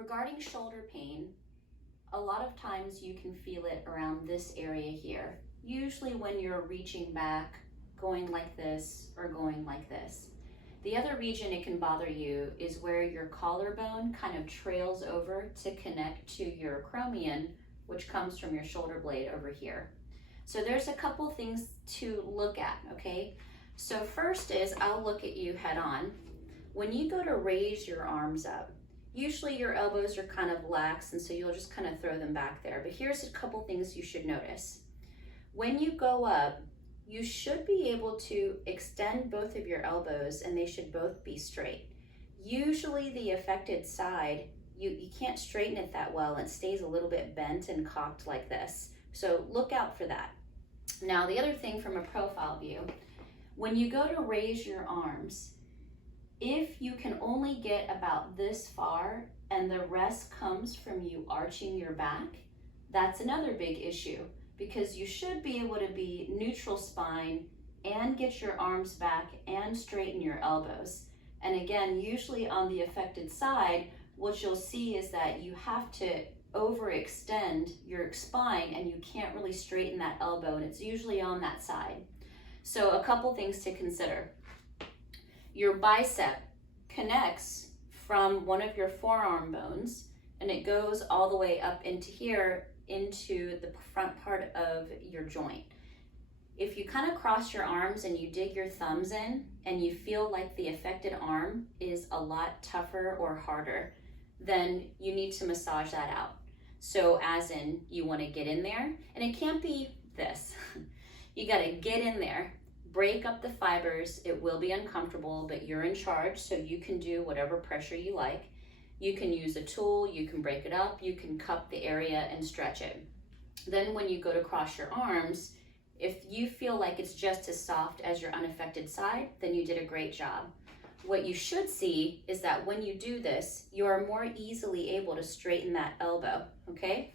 Regarding shoulder pain, a lot of times you can feel it around this area here, usually when you're reaching back, going like this or going like this. The other region it can bother you is where your collarbone kind of trails over to connect to your acromion, which comes from your shoulder blade over here. So there's a couple things to look at, okay? So first is I'll look at you head on. When you go to raise your arms up, usually your elbows are kind of lax, and so you'll just kind of throw them back there. But here's a couple things you should notice. When you go up, you should be able to extend both of your elbows and they should both be straight. Usually the affected side, you can't straighten it that well. It stays a little bit bent and cocked like this. So look out for that. Now the other thing from a profile view, when you go to raise your arms, if you can only get about this far and the rest comes from you arching your back, that's another big issue, because you should be able to be neutral spine and get your arms back and straighten your elbows. And again, usually on the affected side, what you'll see is that you have to overextend your spine and you can't really straighten that elbow, and it's usually on that side. So a couple things to consider. Your bicep connects from one of your forearm bones and it goes all the way up into here, into the front part of your joint. If you kind of cross your arms and you dig your thumbs in and you feel like the affected arm is a lot tougher or harder, then you need to massage that out. So as in, you want to get in there, and it can't be this. You got to get in there, break up the fibers. It will be uncomfortable, but you're in charge, so you can do whatever pressure you like. You can use a tool, you can break it up, you can cup the area and stretch it. Then when you go to cross your arms, if you feel like it's just as soft as your unaffected side, then you did a great job. What you should see is that when you do this, you are more easily able to straighten that elbow, okay?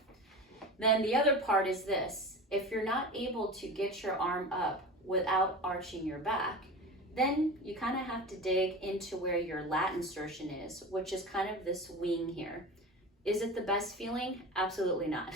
Then the other part is this. If you're not able to get your arm up without arching your back, then you kind of have to dig into where your lat insertion is, which is kind of this wing here. Is it the best feeling? Absolutely not.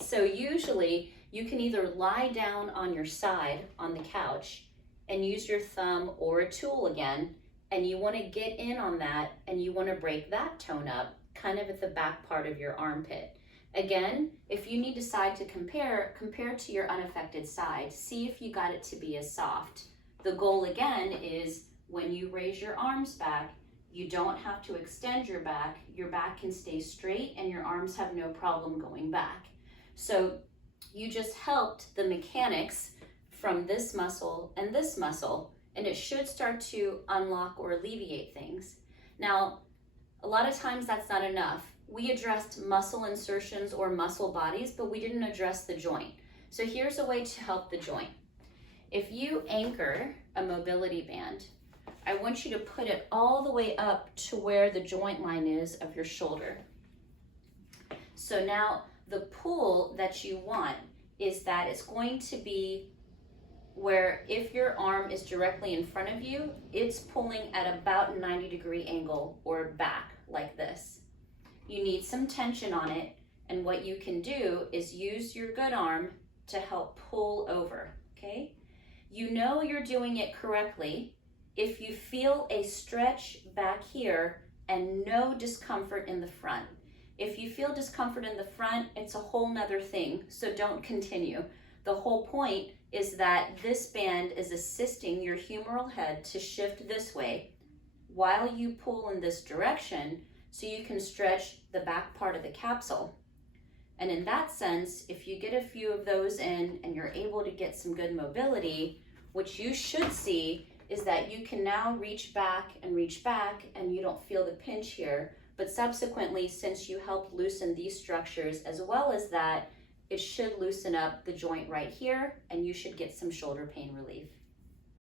So usually you can either lie down on your side on the couch and use your thumb or a tool again, and you want to get in on that and you want to break that tone up kind of at the back part of your armpit. Again, if you need a side to compare to your unaffected side. See if you got it to be as soft. The goal again is when you raise your arms back, you don't have to extend your back can stay straight and your arms have no problem going back. So you just helped the mechanics from this muscle, and it should start to unlock or alleviate things. Now, a lot of times that's not enough. We addressed muscle insertions or muscle bodies, but we didn't address the joint. So here's a way to help the joint. If you anchor a mobility band, I want you to put it all the way up to where the joint line is of your shoulder. So now the pull that you want is that it's going to be where if your arm is directly in front of you, it's pulling at about a 90-degree angle or back like this. You need some tension on it, and what you can do is use your good arm to help pull over, okay? You know you're doing it correctly if you feel a stretch back here and no discomfort in the front. If you feel discomfort in the front, it's a whole nother thing, so don't continue. The whole point is that this band is assisting your humeral head to shift this way while you pull in this direction so you can stretch the back part of the capsule. And in that sense, if you get a few of those in and you're able to get some good mobility, what you should see is that you can now reach back and you don't feel the pinch here. But subsequently, since you helped loosen these structures as well as that, it should loosen up the joint right here and you should get some shoulder pain relief.